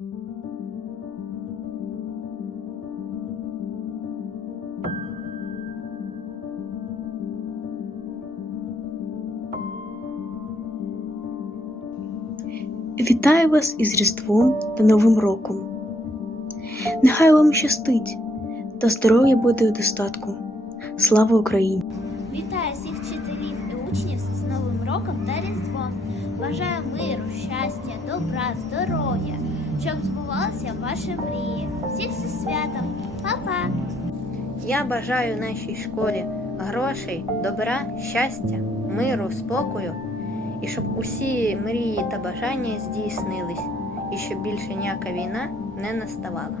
Вітаю вас із Різдвом та Новим роком. Нехай вам щастить та здоров'я буде в достатку. Слава Україні! Вітаю всіх вчителів і учнів з Новим роком та Різдвом. Бажаю миру, щастя, добра, здоров'я, щоб збувалися ваші мрії. Всіх зі святом, Па-па! Я бажаю нашій школі грошей, добра, щастя, миру, спокою, і щоб усі мрії та бажання здійснились, і щоб більше ніяка війна не наставала.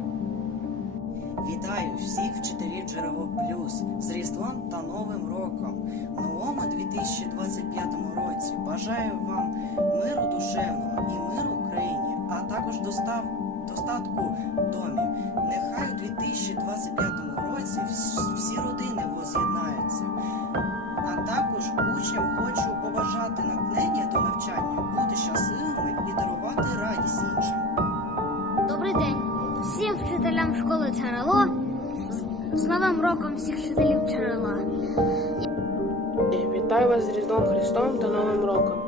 Вітаю всіх вчителів Джерело Плюс з Різдвом та Новим роком. В новому 2025 році бажаю вам миру душевного і миру також достав, достатку в домі. Нехай у 2025 році всі родини воз'єднаються. А також учням хочу побажати натхнення до навчання, бути щасливими і дарувати радість іншим. Добрий день всім вчителям школи Джерело. З- Новим роком всіх вчителів джерела. Вітаю вас з Різдвом Христом та Новим роком.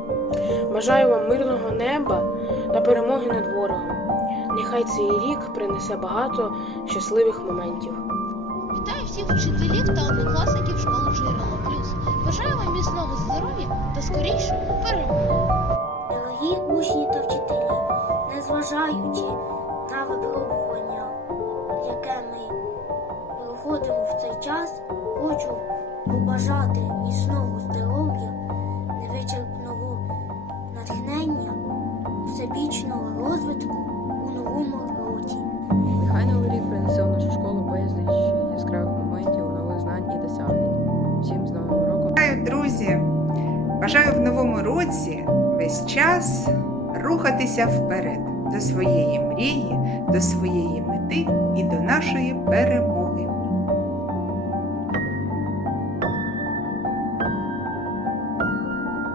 Бажаю вам мирного неба та перемоги над ворогом. Нехай цей рік принесе багато щасливих моментів. Вітаю всіх вчителів та однокласників школи Джерело Плюс. Бажаю вам міцного здоров'я та скорішої перемоги. Дорогі учні та вчителі, незважаючи на випробування, яке ми проходимо в цей час, хочу побажати міцного здоров'я, всебічного розвитку у новому році. Нехай новий рік принесе в нашу школу безліч яскравих моментів, нових знань і досягнень. Всім з Новим роком! Вітаю, друзі! Бажаю в новому році весь час рухатися вперед до своєї мрії, до своєї мети і до нашої перемоги.